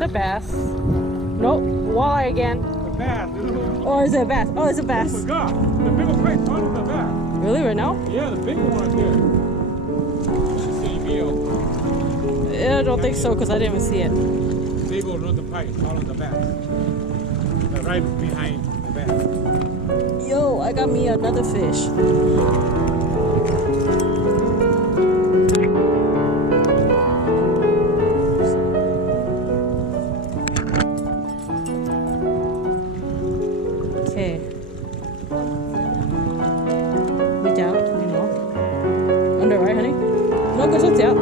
It's a bass. Nope, walleye again. A bass. Or is it a bass? Oh, it's a bass. Oh my God. The big one right front of the bass. Really, right now? Yeah, the big one right there. You should see video. I don't think so because I didn't even see it. They go run the pipe out of the bass. They're right behind the bass. Yo, I got me another fish. Okay. Reach out, you know. Under, right, honey? No, good shots, yeah.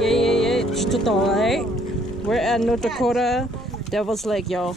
Yeah. We're at North Dakota Devil's Lake, y'all.